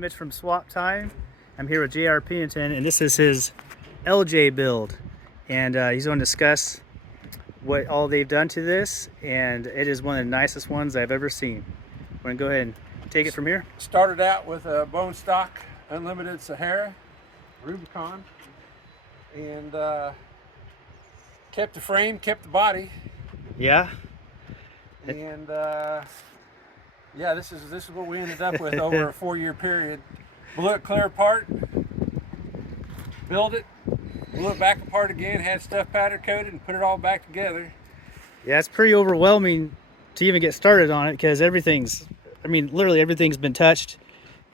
Mitch from Swap Time. I'm here with J.R. Pennington, and this is his LJ build. And he's going to discuss what all they've done to this, and it is one of the nicest ones I've ever seen. I'm going to go ahead and take it from here. Started out with a bone stock Unlimited Sahara Rubicon, and kept the frame, kept the body. Yeah. And yeah, this is what we ended up with over a 4-year period. Blew it clear apart, built it, blew it back apart again, had stuff powder coated, and put it all back together. Yeah, it's pretty overwhelming to even get started on it because literally everything's been touched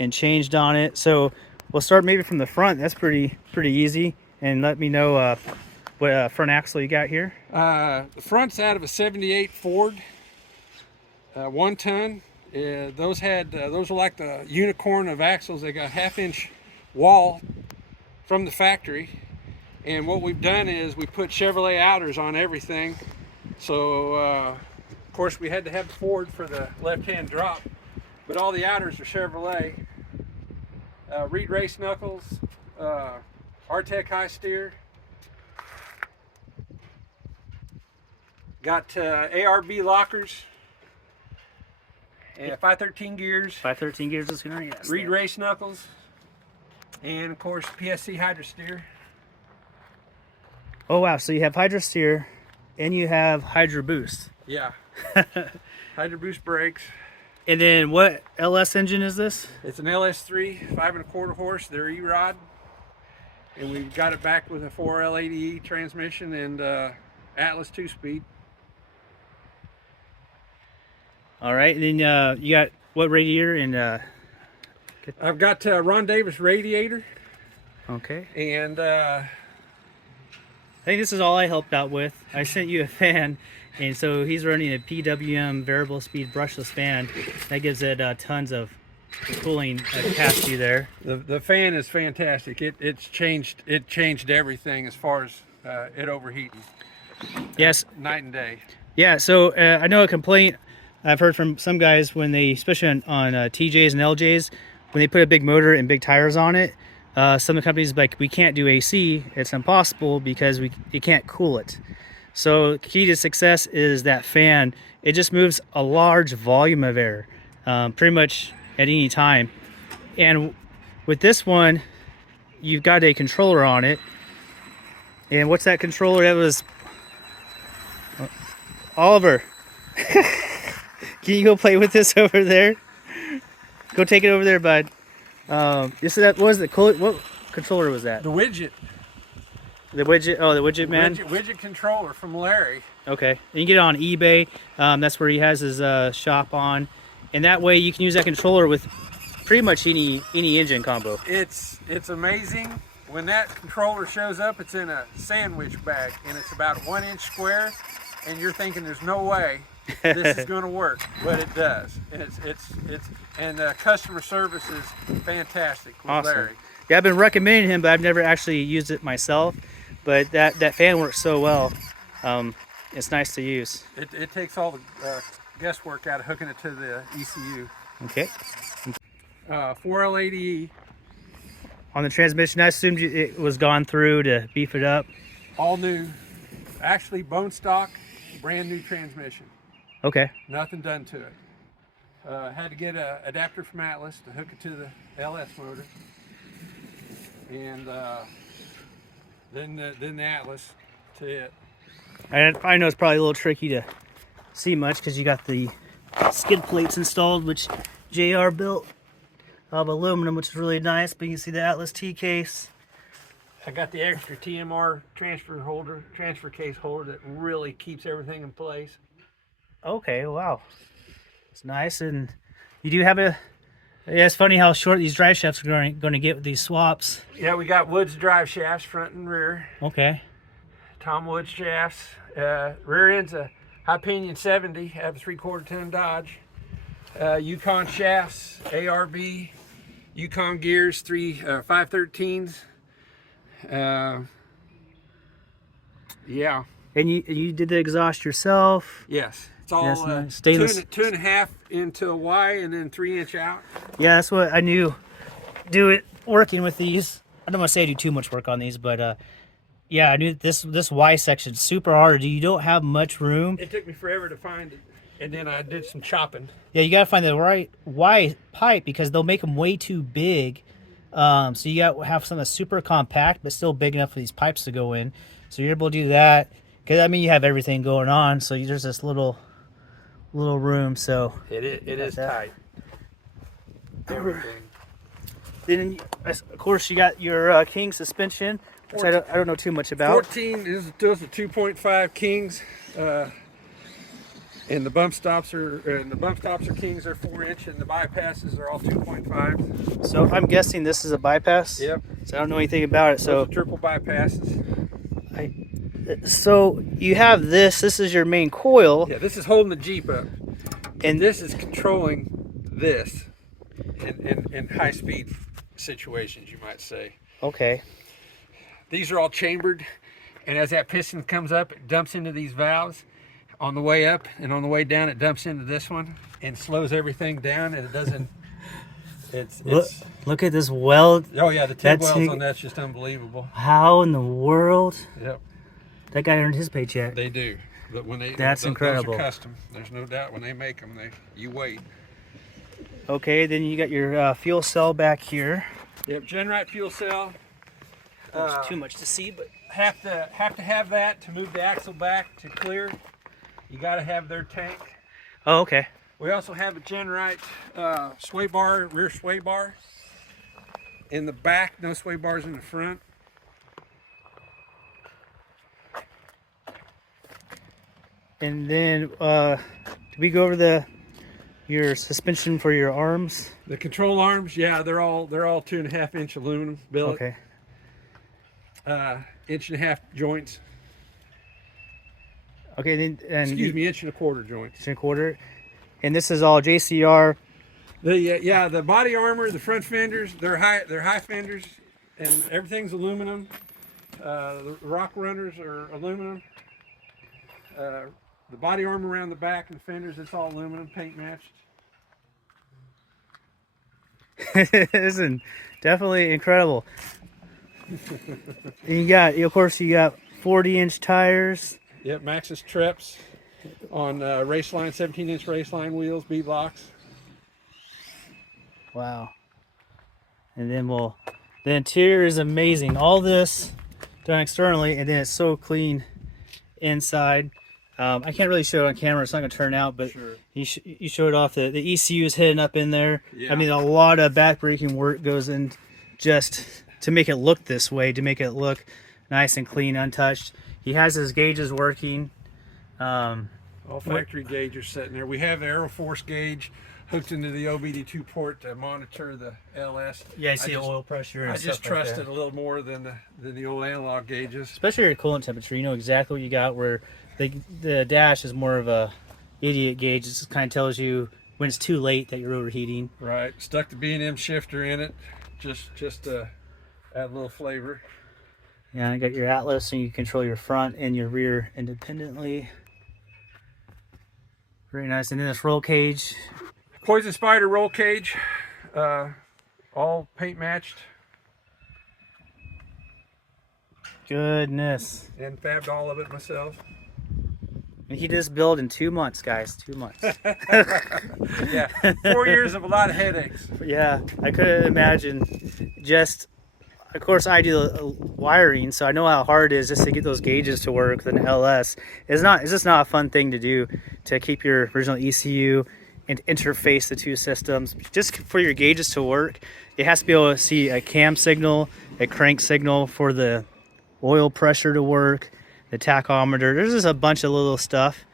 and changed on it. So we'll start maybe from the front. That's pretty easy. And let me know what front axle you got here. The front's out of a '78 Ford, 1 ton. Those were like the unicorn of axles. They got 1/2-inch wall from the factory. And what we've done is we put Chevrolet outers on everything. So of course we had to have the Ford for the left-hand drop, but all the outers are Chevrolet. Reed race knuckles, Artec high steer. Got ARB lockers. And 513 gears. 513 gears is going to Reed race knuckles. And of course PSC Hydro steer. Oh wow, so you have Hydro steer and you have Hydro boost. Yeah. Hydro boost brakes. And then what LS engine is this? It's an LS3 5.25 horse. They're E-Rod. And we've got it back with a 4L80E transmission and Atlas 2-speed. All right, and then you got what radiator and I've got Ron Davis radiator. Okay. And I think this is all I helped out with. I sent you a fan, and so he's running a PWM variable speed brushless fan. That gives it tons of cooling capacity there. The fan is fantastic. It changed everything as far as it overheating. Yes. Night and day. Yeah. So I know a complaint I've heard from some guys when they, especially on TJs and LJs, when they put a big motor and big tires on it. Some of the companies like, we can't do AC. It's impossible because you can't cool it. So key to success is that fan. It just moves a large volume of air, pretty much at any time. And with this one, you've got a controller on it. And what's that controller? That was Oliver. Can you go play with this over there? Go take it over there, bud. This is that. What was it? What controller was that? The widget. The widget. Oh, the widget man. Widget controller from Larry. Okay. And you can get it on eBay. That's where he has his shop on, and that way you can use that controller with pretty much any engine combo. It's amazing. When that controller shows up, it's in a sandwich bag, and it's about 1 inch square, and you're thinking there's no way this is going to work, but it does. And customer service is fantastic with Awesome. Larry. Yeah, I've been recommending him, but I've never actually used it myself. But that fan works so well. It's nice to use. It takes all the guesswork out of hooking it to the ECU. Okay. 4L80E. On the transmission, I assumed it was gone through to beef it up. All new. Actually bone stock, brand new transmission. Okay. Nothing done to it. Had to get an adapter from Atlas to hook it to the LS motor, and then the Atlas to it. I know it's probably a little tricky to see much because you got the skid plates installed, which JR built of aluminum, which is really nice. But you can see the Atlas T case. I got the extra TMR transfer case holder that really keeps everything in place. Okay, wow. It's nice. And you do have yeah, it's funny how short these drive shafts are going to get with these swaps. Yeah, we got Woods drive shafts front and rear. Okay. Tom Woods shafts. Rear end's a high pinion 70 out of a 3/4 ton Dodge. Yukon shafts, ARB, Yukon gears, 513s. Yeah. And you did the exhaust yourself? Yes. It's all nice. Stainless. 2.5 into a Y and then 3 inch out. Yeah, that's what I knew. do it working with these. I don't want to say I do too much work on these, but yeah, I knew this Y section super hard. You don't have much room. It took me forever to find it, and then I did some chopping. Yeah, you gotta find the right Y pipe because they'll make them way too big. So you got to have something that's super compact but still big enough for these pipes to go in. So you're able to do that because I mean you have everything going on. So there's this little room. So It is that. tight. Everything. then of course you got your King suspension, which I don't know too much about. 14 is those are 2.5 Kings, and the bump stops are Kings are 4-inch, and the bypasses are all 2.5. So I'm guessing this is a bypass. Yep. So I don't know anything about it. So Those are triple bypasses. so you have this. This is your main coil. Yeah, this is holding the Jeep up, And and this is controlling this in high speed situations, you might say. okay. These are all chambered, and as that piston comes up, it dumps into these valves. On the way up and on the way down, it dumps into this one and slows everything down, and it doesn't. Look at this weld. Oh yeah, the tip welds That's- on that's just unbelievable. How in the world Yep, that guy earned his paycheck? they do. But when That's those incredible. are custom. There's no doubt when they make them, you wait. Okay, then you got your fuel cell back here. Yep, Genrite fuel cell. There's too much to see, but Have to have that to move the axle back to clear. You got to have their tank. oh, okay. We also have a Genrite sway bar, rear sway bar. In the back, no sway bars in the front. And then did we go over your suspension for your arms? The control arms, yeah, they're all 2.5-inch aluminum billet. Okay. 1.5-inch joints. Okay, then and Excuse me, 1.25-inch joints. 1.25. And this is all JCR. The body armor, the front fenders, they're high fenders, and everything's aluminum. The rock runners are aluminum. The body armor around the back and the fenders, it's all aluminum, paint matched. This is definitely incredible. And of course, you got 40-inch tires. Yep, Maxxis Treps on Raceline, 17-inch Raceline wheels, B-blocks. Wow. And then the interior is amazing. All this done externally, and then it's so clean inside. I can't really show it on camera; it's not going to turn out. But Sure. you showed off the ECU is hidden up in there. Yeah. I mean, a lot of backbreaking work goes in just to make it look this way, to make it look nice and clean, untouched. He has his gauges working. All factory gauges sitting there. We have the Aeroforce gauge hooked into the OBD2 port to monitor the LS. Yeah, I see oil pressure. And I just stuff like trust that. it a little more than the old analog gauges. Especially your coolant temperature. You know exactly what you got. Where the dash is more of a idiot gauge. It just kind of tells you when it's too late that you're overheating. Right. Stuck the B&M shifter in it, just to add a little flavor. Yeah, I got your Atlas, and you control your front and your rear independently. Very nice. And then this roll cage. Poison Spider roll cage, all paint matched Goodness. and fabbed all of it myself. And he did this build in 2 months, guys. 2 months. Yeah, 4 years of a lot of headaches. Yeah, I couldn't imagine. Just, of course, I do wiring, so I know how hard it is just to get those gauges to work with an LS. It's just not a fun thing to do, to keep your original ECU and interface the two systems. Just for your gauges to work, it has to be able to see a cam signal, a crank signal for the oil pressure to work, the tachometer. There's just a bunch of little stuff.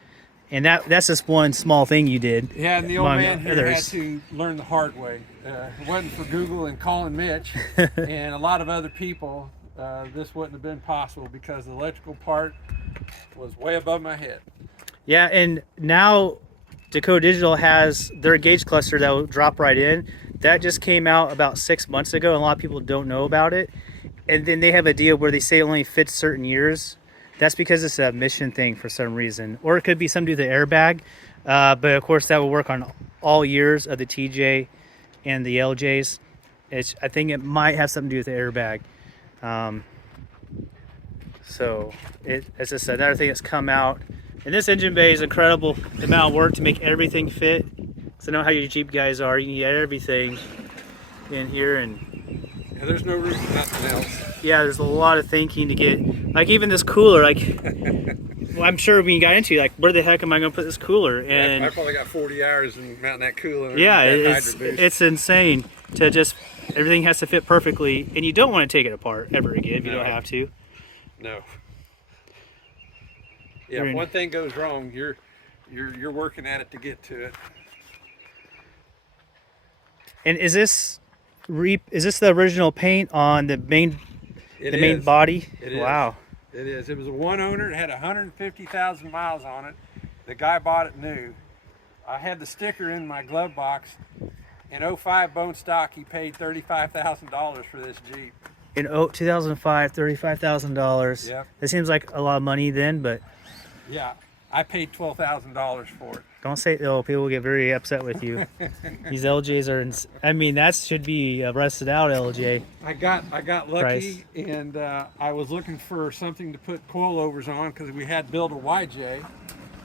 And that's just one small thing you did. Yeah, and the old among man here had others. to learn the hard way. If it wasn't for Google and calling Mitch and a lot of other people, this wouldn't have been possible because the electrical part was way above my head. Yeah, and now Dakota Digital has their gauge cluster that will drop right in. That just came out about 6 months ago, and a lot of people don't know about it. And then they have a deal where they say it only fits certain years. That's because it's a mission thing for some reason. Or it could be something to do with the airbag. But of course that will work on all years of the TJ and the LJs. I think it might have something to do with the airbag. So it's just another thing that's come out. And this engine bay is incredible. The amount of work to make everything fit. So I know how your Jeep guys are. You can get everything in here, and Yeah, there's no room for nothing else. yeah, there's a lot of thinking to get. Like even this cooler, like well, I'm sure when you got into like where the heck am I going to put this cooler? And I probably got 40 hours in mounting that cooler. yeah, that Hydro Boost. it's insane to just everything has to fit perfectly, and you don't want to take it apart ever again if you don't have to. No. Yeah, if one thing goes wrong, you're working at it to get to it. And is this the original paint on the main main body? It is. Wow. It is. It was a one owner. It had 150,000 miles on it. The guy bought it new. I had the sticker in my glove box. In 05 bone stock, he paid $35,000 for this Jeep. In 2005, $35,000. Yep. That seems like a lot of money then, but Yeah, I paid $12,000 for it. don't say it. Oh, people will get very upset with you. These LJs are. I mean, that should be rusted out LJ. I got lucky, Price. and I was looking for something to put coilovers on because we had built a YJ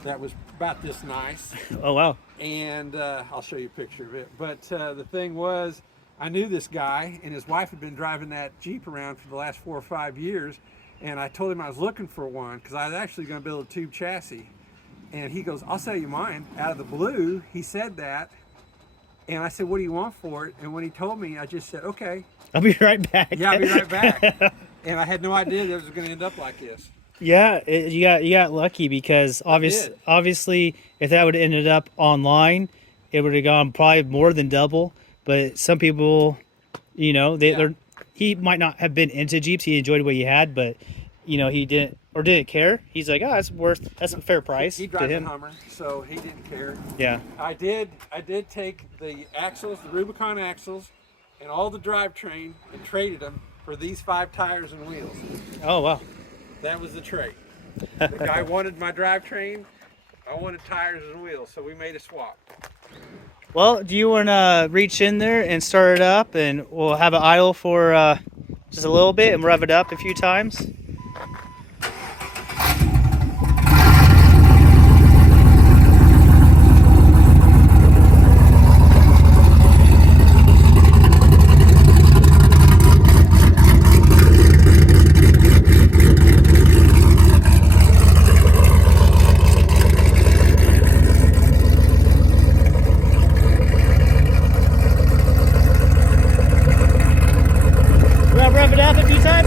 that was about this nice. Oh wow. And I'll show you a picture of it. But the thing was, I knew this guy, and his wife had been driving that Jeep around for the last 4 or 5 years. And I told him I was looking for one because I was actually going to build a tube chassis. And he goes, "I'll sell you mine." Out of the blue, he said that. And I said, "What do you want for it?" And when he told me, I just said, "Okay." I'll be right back. Yeah, I'll be right back. And I had no idea that it was going to end up like this. Yeah, you got lucky because obviously if that would have ended up online, it would have gone probably more than double. But some people, you know, he might not have been into Jeeps. He enjoyed what he had, but you know, he didn't care. He's like, oh, that's a fair price. He to drives a him. Hummer, so he didn't care. Yeah. I did take the axles, the Rubicon axles, and all the drivetrain and traded them for these 5 tires and wheels. Oh wow. That was the trade. The guy wanted my drivetrain. I wanted tires and wheels, so we made a swap. Well, do you want to reach in there and start it up, and we'll have it idle for just a little bit and rev it up a few times? Rev it up a few times.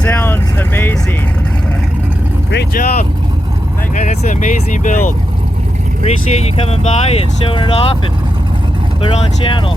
Sounds amazing. Great job. That's an amazing build. Appreciate you coming by and showing it off and put it on the channel.